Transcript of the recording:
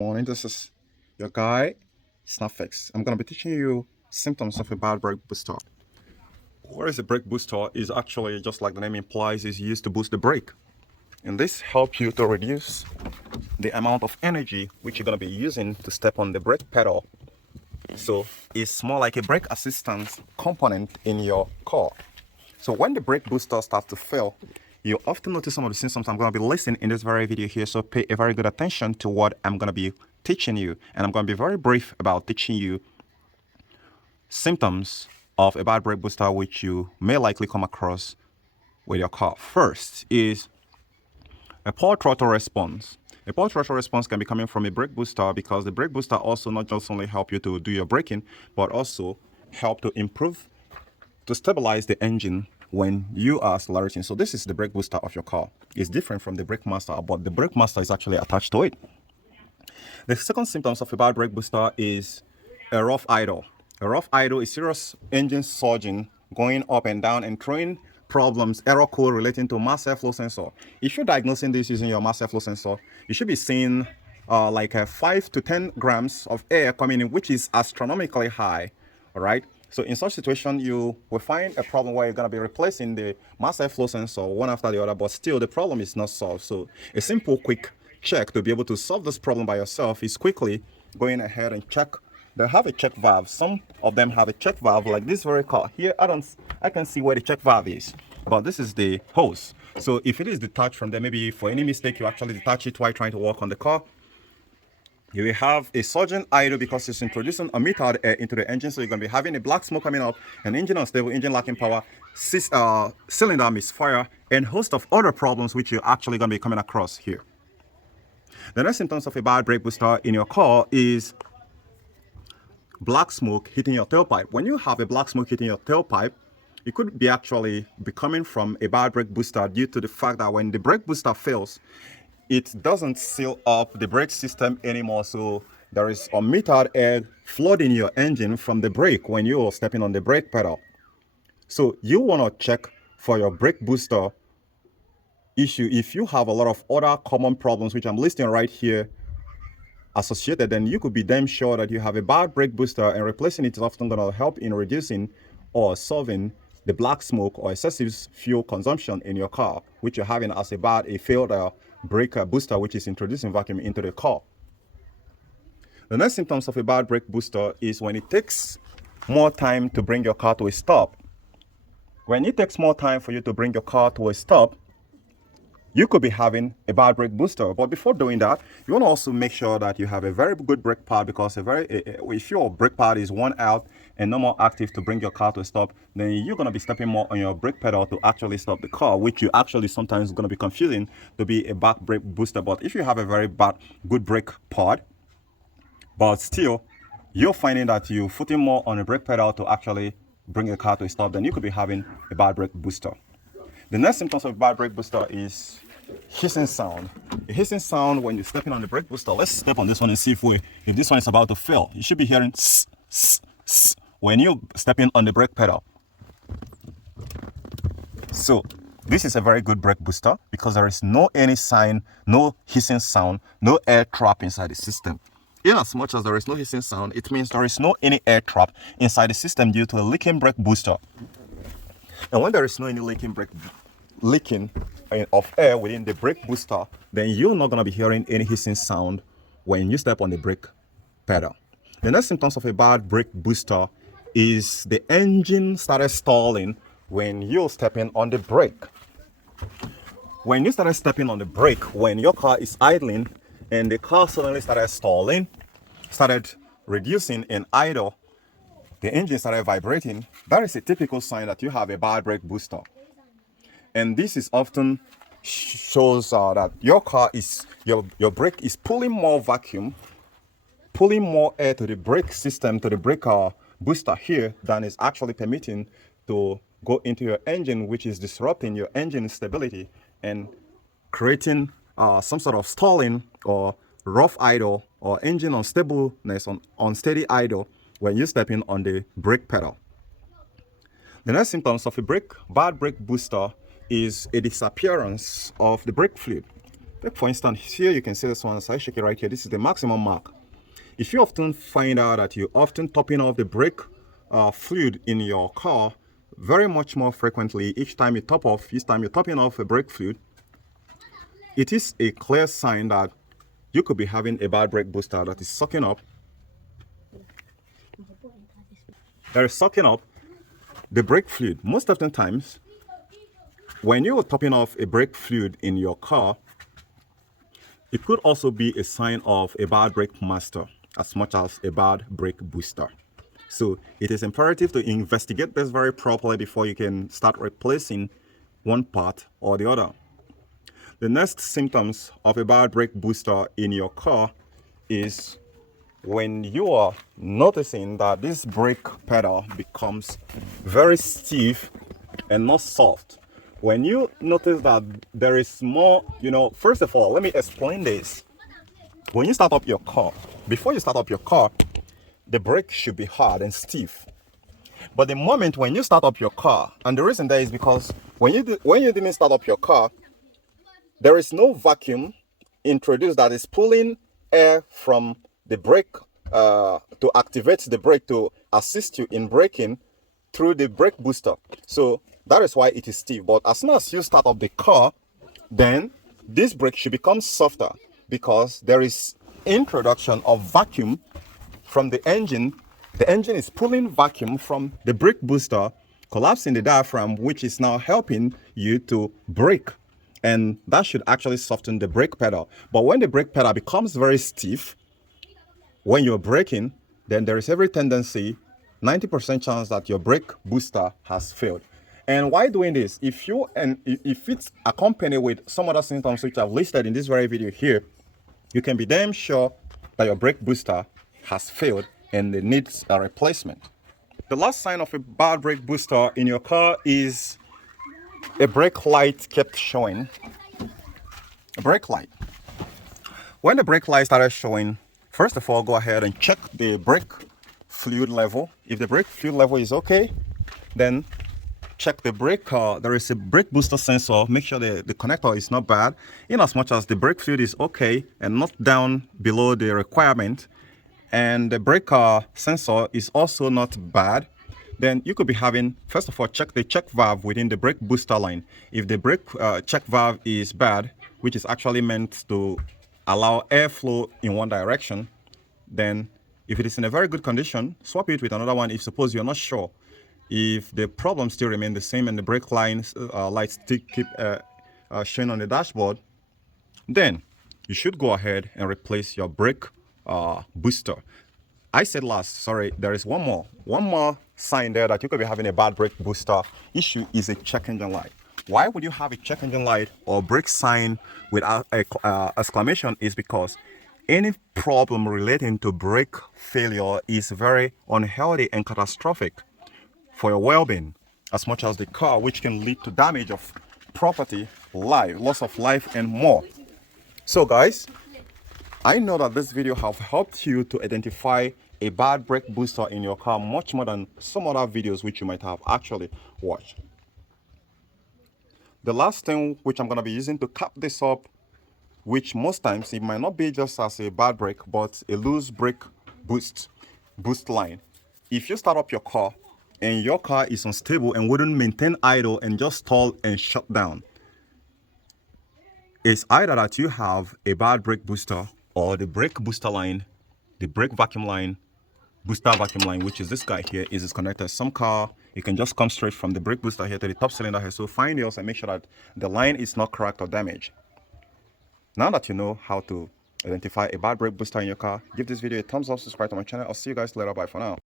Morning, this is your guy, Snapfix. I'm going to be teaching you symptoms of a bad brake booster. What is a brake booster is actually, just like the name implies, is used to boost the brake. And this helps you to reduce the amount of energy which you're going to be using to step on the brake pedal. So it's more like a brake assistance component in your car. So when the brake booster starts to fail, you often notice some of the symptoms I'm going to be listing in this very video here. So pay a very good attention to what I'm going to be teaching you. And I'm going to be very brief about teaching you symptoms of a bad brake booster which you may likely come across with your car. First is a poor throttle response. A poor throttle response can be coming from a brake booster because the brake booster also not just only help you to do your braking, but also help to improve, to stabilize the engine when you are accelerating. So this is the brake booster of your car. It's different from the brake master, but the brake master is actually attached to it. The second symptoms of a bad brake booster is a rough idle. A rough idle is serious engine surging, going up and down and throwing problems, error code relating to mass airflow sensor. If you're diagnosing this using your mass airflow sensor, you should be seeing like 5 to 10 grams of air coming in, which is astronomically high. All right. So in such situation, you will find a problem where you're going to be replacing the mass airflow sensor one after the other, but still the problem is not solved. So a simple, quick check to be able to solve this problem by yourself is quickly going ahead and check. They have a check valve. Some of them have a check valve like this very car. Here, I can see where the check valve is, but this is the hose. So if it is detached from there, maybe for any mistake, you actually detach it while trying to work on the car. You will have a surging idle because it's introducing a metered air into the engine. So you're going to be having a black smoke coming up, an engine unstable, engine lacking power, cylinder misfire, and host of other problems which you're actually going to be coming across here. The next symptoms of a bad brake booster in your car is black smoke hitting your tailpipe. When you have a black smoke hitting your tailpipe, it could be actually be coming from a bad brake booster due to the fact that when the brake booster fails, it doesn't seal up the brake system anymore. So there is unmetered air flooding your engine from the brake when you're stepping on the brake pedal. So you want to check for your brake booster issue. If you have a lot of other common problems, which I'm listing right here, associated, then you could be damn sure that you have a bad brake booster, and replacing it is often going to help in reducing or solving the black smoke or excessive fuel consumption in your car, which you're having as a failed brake booster, which is introducing vacuum into the car. The next symptoms of a bad brake booster is when it takes more time to bring your car to a stop. When it takes more time for you to bring your car to a stop, you could be having a bad brake booster. But before doing that, you want to also make sure that you have a very good brake pad, because if your brake pad is worn out and no more active to bring your car to a stop, then you're going to be stepping more on your brake pedal to actually stop the car, which you actually sometimes going to be confusing to be a bad brake booster. But if you have a very good brake pad, but still you're finding that you're footing more on the brake pedal to actually bring the car to a stop, then you could be having a bad brake booster. The next symptoms of bad brake booster is hissing sound. A hissing sound when you're stepping on the brake booster. Let's step on this one and see if this one is about to fail. You should be hearing tss, tss, tss when you're stepping on the brake pedal. So this is a very good brake booster because there is no any sign, no hissing sound, no air trap inside the system. In as much as there is no hissing sound, it means there is no any air trap inside the system due to a leaking brake booster. And when there is no any leaking of air within the brake booster, then you're not going to be hearing any hissing sound when you step on the brake pedal. The next symptoms of a bad brake booster is the engine started stalling when you're stepping on the brake. When you started stepping on the brake, when your car is idling and the car suddenly started stalling, started reducing in idle, the engine started vibrating, that is a typical sign that you have a bad brake booster. And this is often shows that your car is, your brake is pulling more vacuum, pulling more air to the brake system, to the brake booster here, than is actually permitting to go into your engine, which is disrupting your engine stability and creating some sort of stalling or rough idle or engine unstableness, unsteady idle when you're stepping on the brake pedal. The next symptoms of a bad brake booster is a disappearance of the brake fluid. Take for instance, here you can see this one as I shake it right here. This is the maximum mark. If you often find out that you're often topping off the brake fluid in your car very much more frequently, each time you're topping off a brake fluid, it is a clear sign that you could be having a bad brake booster that is sucking up the brake fluid. Most of the times, when you're topping off a brake fluid in your car, it could also be a sign of a bad brake master as much as a bad brake booster. So it is imperative to investigate this very properly before you can start replacing one part or the other. The next symptoms of a bad brake booster in your car is when you are noticing that this brake pedal becomes very stiff and not soft. When you notice that there is more, first of all, let me explain this. When you start up your car, before you start up your car, the brake should be hard and stiff. But the moment when you start up your car, and the reason that is because when you didn't start up your car, there is no vacuum introduced that is pulling air from the brake to activate the brake to assist you in braking through the brake booster. So that is why it is stiff. But as soon as you start up the car, then this brake should become softer because there is introduction of vacuum from the engine. The engine is pulling vacuum from the brake booster, collapsing the diaphragm, which is now helping you to brake. And that should actually soften the brake pedal. But when the brake pedal becomes very stiff, when you're braking, then there is every tendency, 90% chance that your brake booster has failed. And why doing this? If it's accompanied with some other symptoms which I've listed in this very video here, you can be damn sure that your brake booster has failed and it needs a replacement. The last sign of a bad brake booster in your car is a brake light kept showing. A brake light. When the brake light started showing, first of all, go ahead and check the brake fluid level. If the brake fluid level is okay, then check the brake. There is a brake booster sensor. Make sure the connector is not bad. In as much as the brake fluid is okay and not down below the requirement, and the brake sensor is also not bad, then you could be having, first of all, check the check valve within the brake booster line. If the brake check valve is bad, which is actually meant to allow airflow in one direction, then if it is in a very good condition, swap it with another one. If suppose you're not sure if the problem still remain the same and the brake lights still keep showing on the dashboard, then you should go ahead and replace your brake booster. I said last, sorry, there is one more sign there that you could be having a bad brake booster issue is a check engine light. Why would you have a check engine light or brake sign with a exclamation? Is because any problem relating to brake failure is very unhealthy and catastrophic for your well-being, as much as the car, which can lead to damage of property, life, loss of life, and more. So guys, I know that this video have helped you to identify a bad brake booster in your car much more than some other videos which you might have actually watched. The last thing which I'm going to be using to cap this up, which most times it might not be just as a bad brake, but a loose brake boost line. If you start up your car and your car is unstable and wouldn't maintain idle and just stall and shut down, it's either that you have a bad brake booster or the brake booster line, the brake vacuum line, booster vacuum line, which is this guy here, is disconnected. Some car, you can just come straight from the brake booster here to the top cylinder here. So find yours and make sure that the line is not cracked or damaged. Now that you know how to identify a bad brake booster in your car, give this video a thumbs up, subscribe to my channel. I'll see you guys later. Bye for now.